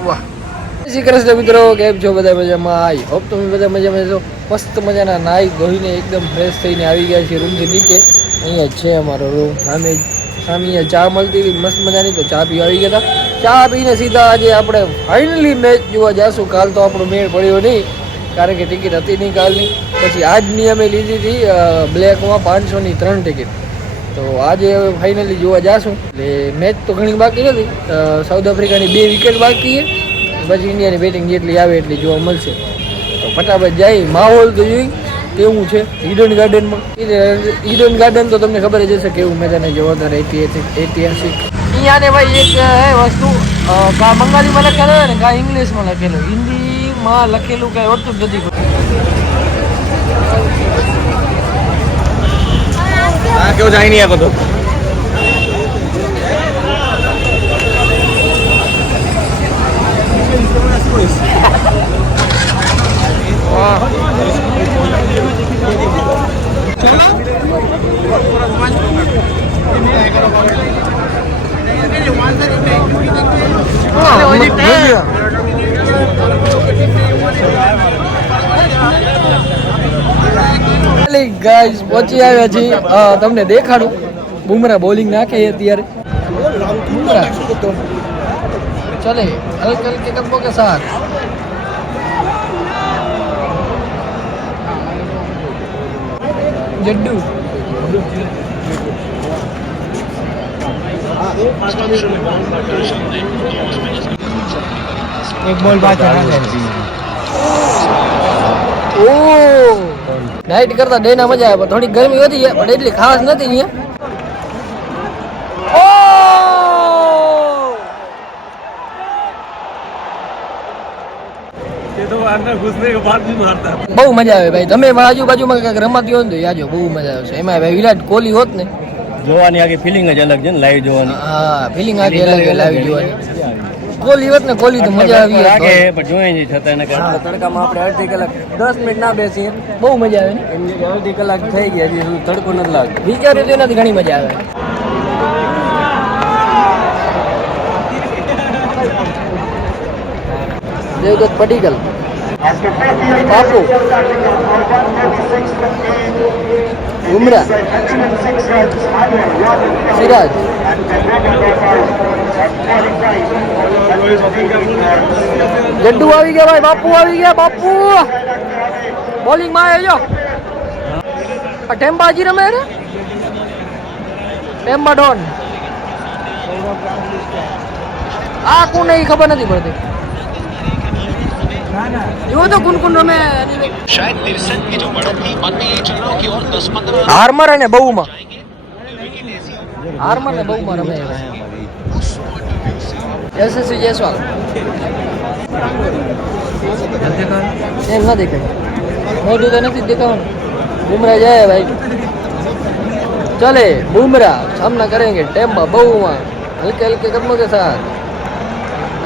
વાહ. શ્રી કૃષ્ણ મિત્રો, કેમ છો બધા મજામાં? આઈ હોપ તમે બધા મજામાં છો. મસ્ત મજાના નાઈ ધોઈને એકદમ ફ્રેશ થઈને આવી ગયા છે રૂમથી નીચે. અહીંયા છે અમારો રૂમ સામે સામે અહીંયા ચા મળતી હતી, મસ્ત મજાની. તો ચા પીવા આવી ગયા હતા. ચા પીને સીધા આજે આપણે ફાઇનલી મેચ જોવા જઈશું કાલ તો આપણો મેળ પડ્યો નહીં, કારણ કે ટિકિટ હતી નહીં કાલની. પછી આજની અમે લીધી હતી બ્લેકમાં પાંચસોની ત્રણ ટિકિટ તો આજે હવે ફાઇનલી જોવા જાશું. એટલે મેચ તો ઘણી બાકી નથી. સાઉથ આફ્રિકાની બે વિકેટ બાકી છે. પછી ઇન્ડિયાની બેટિંગ જેટલી આવે એટલી જોવા મળશે. તો ફટાફટ જાય. માહોલ તો જોઈ, કેવું છે? ઈડન ગાર્ડનમાં ઈડન ગાર્ડન તો તમને ખબર જ હશે કેવું મેદાન છે. જોરદાર ઐતિહાસિક ઐતિહાસિક. અહીંયાને ભાઈ એક વસ્તુ કા બંગાળીમાં લખેલું હોય ને કા ઇંગ્લિશમાં લખેલું હિન્દીમાં લખેલું કાંઈ હોતું જ નથી. હા કેવું જાય ગાઈસ પહોંચી આવ્યા છીએ. તમને દેખાડું. બુમરા બોલિંગ નાખે છે અત્યારે. બુમરા ચલે હલકે હલકે કદમો કે સાથ જડ્ડુ. એક બોલ પાછળ. ઓ નાઇટ કરતા ડે ના મજા આવે થોડી ગરમી વધી છે પણ એટલી ખાસ નથી અહીંયા. બહુ મજા આવે ભાઈ. તમે આજુબાજુમાં કંઈક રમાતી હોય ને આજો બહુ મજા આવે છે. એમાં ભાઈ વિરાટ કોહલી હોત ને. જોવાની આખી ફિલિંગ જ અલગ છે ને લાઈવ જોવાની. હા ફિલિંગ આખી અલગ લાઈવ જોવાની. કોહલી હોત ને કોહલી તો મજા આવી. રાખે પણ જોઈએ નહીં છતાં એને તડકામાં આપણે અડધી કલાક દસ મિનિટ ના બેસીએ. બહુ મજા આવે ને? અડધી કલાક થઈ ગઈ હજી તડકો નથી લાગતો વિચાર્યું તો એનાથી ઘણી મજા આવે. દેવદત્ત પટીકલ બાપુ બુમરા સિરાજ. જડ્ડુ આવી ગયા ભાઈ બાપુ આવી ગયા બાપુ બોલિંગ માં આવ્યો આ ટેમ્બાજી રમે રે ટેમ્બા ડોન આ કોને ઈ ખબર નથી પડતી જો તો કુન કુન રમે शायद तिरसठ की जो बढ़त थी बाद में ये चल रहा हो कि और दस पंद्रह હારમર અને બહુમાં હારમર ને બહુમાં રમે એસએસસી જયસ્વાલ એમ ના દેખાય મોઢું તો નથી જ દેખાવાનું બુમરા જાય ભાઈ चले बुमराह सामना करेंगे टेम्बा बहुमा हल्के हल्के कदमों के साथ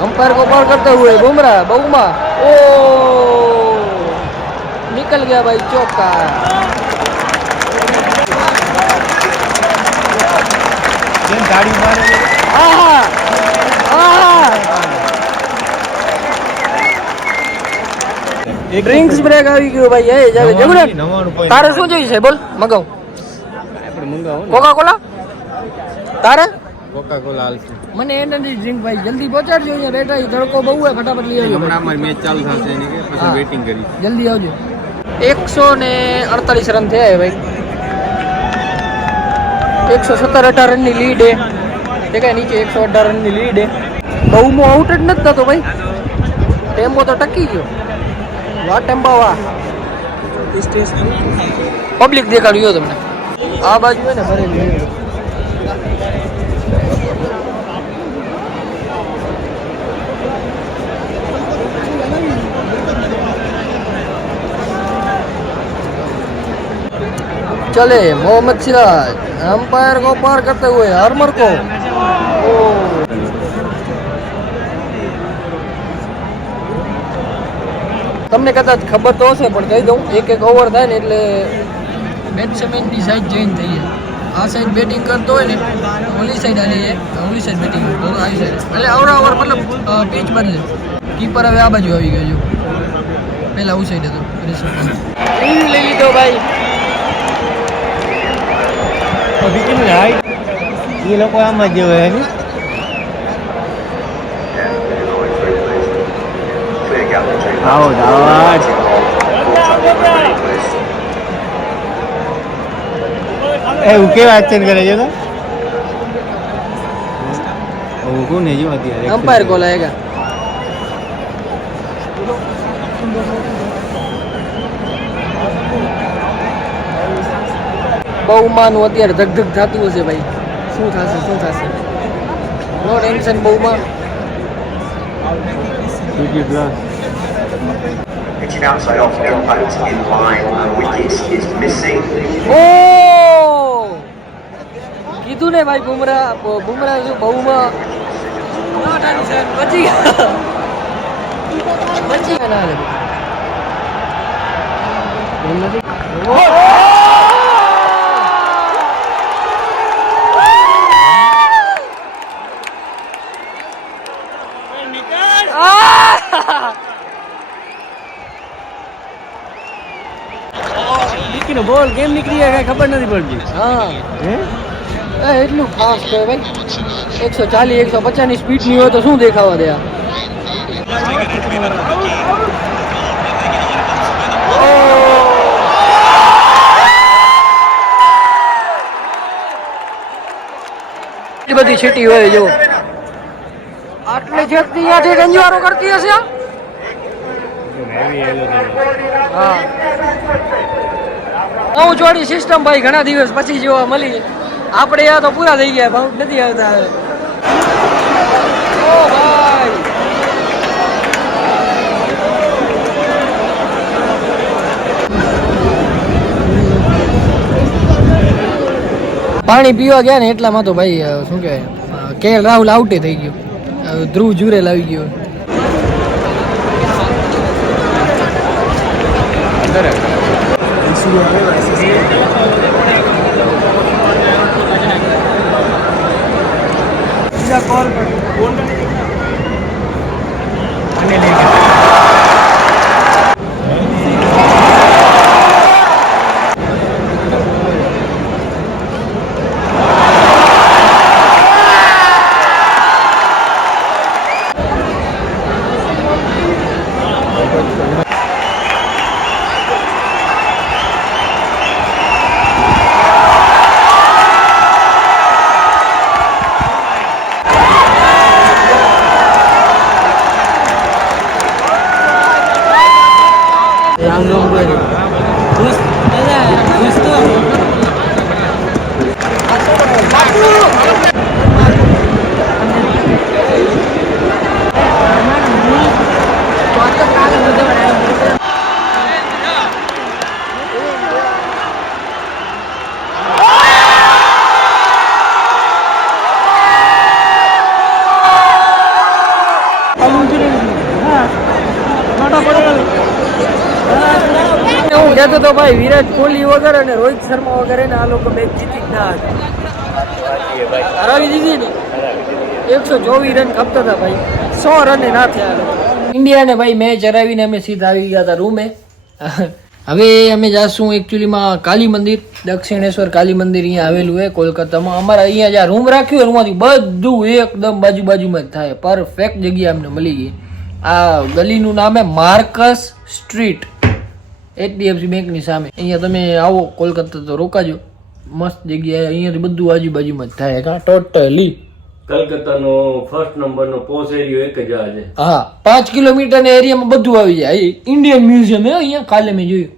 अंपायर को पार करते हुए बुमराह बहुमा ओ निकल गया भाई चौका ગાડી મારે આહા ડ્રિંક્સ બ્રેક આવી ગયો ભાઈ એ જાવે જમણે તારે શું જોઈએ છે બોલ મગાવ. આપણે મંગાવો ને. કોકા કોલા તારે? કોકા કોલા મને એનર્જી ડ્રિંક ભાઈ જલ્દી પહોંચાડજો અહીંયા બેઠા છે તડકો બહુ હોય ફટાફટ લઈ આવજો. હમણાં અમારી મેચ ચાલુ થશે એની કે પછી વેટિંગ કરી જલ્દી આવજો. એકસો ને અડતાલીસ રન થયા છે ભાઈ. એકસો સત્તર અઢાર રનની લીડ હે દેખાય નીચે એકસો અઢાર રનની લીડ હે બહુમો આઉટ જ નથી થતો ભાઈ. ટેમ્પો તો ટકી ગયો. વાહ ટેમ્પા વાહ પબ્લિક દેખાડ્યો તમને આ બાજુ હોય ને ભરેલી હોય. चले मोहम्मद सिराज अंपायर को पार करते हुए हार्मर को તમને કદાચ ખબર તો હશે પણ કહી દઉં એક એક ઓવર થાય ને એટલે બેટ્સમેનની સાઈડ ચેન્જ થઈ જાય આ સાઈડ બેટિંગ કરતો હોય ને ઓલી સાઈડ હાલી જાય ઓલી સાઈડ બેટિંગ કરતો આવી સાઈડ એટલે અવરાવર મતલબ પીચ બદલે. કીપર હવે આ બાજુ આવી ગયો છે. પહેલા આવું સાઈડ હતો રિષભ લઈ લીધો ભાઈ. એ લોકો આમાં જ હોય ને આવો અમદાવાદ એ ઉકે વાતચીત કરે છે તો? ઉકો નહીં જો અત્યારે? અંપાયર કોલ આયેગા બહુ માનું અત્યારે ધગધગ થતું હશે ભાઈ. શું થશે શું થશે? નો ટેન્શન બહુ માન. બીજી outside off impact in line. Uh, wickets is missing. Oh! કીધું ને ભાઈ બુમરા બુમરા શું બહુમાં નો બચી ગયા બચી ગયા ના બોલ કેમ નીકળી ગયા? કઈ ખબર નથી પડતી. હા. હે? એટલું ફાસ્ટ છે ભાઈ. એકસો ચાલીસ એકસો પચાસની સ્પીડની હોય તો શું દેખાવા દે એટલી બધી છીટી હોય જો. આટલી છેકથી ત્યાંથી રંજવારો કરતી હશે આ? હા જોડી સિસ્ટમ ભાઈ ઘણા દિવસ પછી જોવા મળી. આપણે આ તો પૂરા થઈ ગયા, ભાવ નથી આવતા પાણી પીવા ગયા ને એટલામાં તો ભાઈ શું કહેવાય કે રાહુલ આઉટે થઈ ગયો. ધ્રુવ જુરે આવી ગયો. રામ કહેતો તો ભાઈ વિરાટ કોહલી વગર અને રોહિત શર્મા વગર એને આ લોકો મેચ જીતી જ ના હતી. હરાવી દીધી ને? એકસો ચોવીસ રન ખપતા હતા ભાઈ. સો રને ના થયા. ઇન્ડિયાને ભાઈ મેચ હરાવીને અમે સીધા આવી ગયા હતા રૂમે. હવે અમે જાશું એકચ્યુઅલીમાં કાલી મંદિર. દક્ષિણેશ્વર કાલી મંદિર અહીંયા આવેલું છે, કોલકાતામાં. અમારે અહીંયા જ્યાં રૂમ રાખ્યું હોય રૂમમાંથી બધું એકદમ બાજુ બાજુમાં જ થાય. પરફેક્ટ જગ્યા અમને મળી ગઈ. આ ગલીનું નામ છે માર્કસ સ્ટ્રીટ. એચડીએફસી બેંકની સામે. અહીંયા તમે આવો કોલકાતા તો રોકાજો. મસ્ત જગ્યાએ અહીંયાથી બધું આજુબાજુમાં જ થાય. કા ટોટલી કલકત્તાનો ફર્સ્ટ નંબરનો પોસ એરિયો એક જ આ છે. હા પાંચ કિલોમીટરના એરિયામાં બધું આવી જાય. ઇન્ડિયન મ્યુઝિયમ હે અહીંયા કાલે મેં જોયું.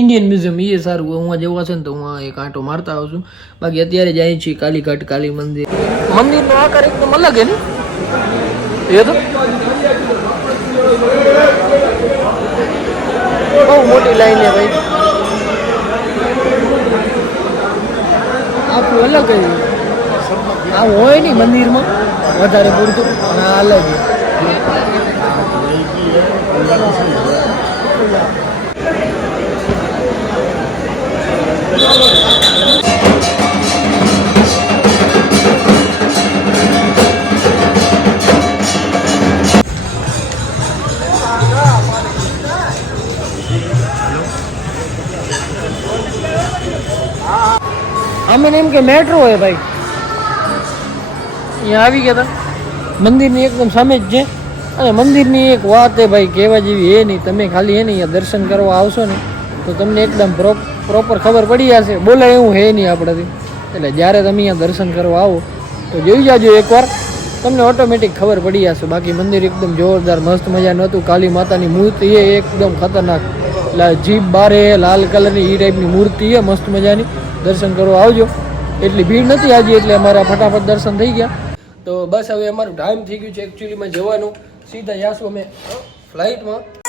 ઇન્ડિયન મ્યુઝિયમ એ સારું. હું જવા છે ને તો હું એક આંટો મારતા આવું છું. બાકી અત્યારે જાય છીએ કાલીઘાટ કાલી મંદિર. મંદિરનો આકાર એકદમ અલગ હે ને? એ તો? મોટી ભાઈ. આખું અલગ આવું હોય નહીં મંદિરમાં. વધારે પૂરતું. અને આ અલગ અમે એમ કે મેટ્રો હોય ભાઈ. અહીંયા આવી ગયા હતા મંદિરની એકદમ સામે જ છે. અને મંદિરની એક વાત એ ભાઈ, કહેવા જેવી એ નહીં. તમે ખાલી એ નહીં અહીંયા દર્શન કરવા આવશો ને, તો તમને એકદમ પ્રોપર ખબર પડી જશે. બોલે એવું હે નહીં આપણાથી. એટલે જ્યારે તમે અહીંયા દર્શન કરવા આવો, તો જોઈ જાજો એકવાર. તમને ઓટોમેટિક ખબર પડી જશે. બાકી મંદિર એકદમ જોરદાર, મસ્ત મજાનું હતું. કાલી માતાની મૂર્તિ એ એકદમ ખતરનાક. એટલે જીભ બારે લાલ કલરની એ ટાઈપની મૂર્તિ છે મસ્ત મજાની. દર્શન કરવા આવજો. એટલી ભીડ નથી આજે, એટલે અમારા ફટાફટ દર્શન થઈ ગયા. તો બસ હવે અમારું ટાઈમ થઈ ગયું છે એકચ્યુઅલીમાં જવાનું. સીધા જાશું અમે ફ્લાઇટમાં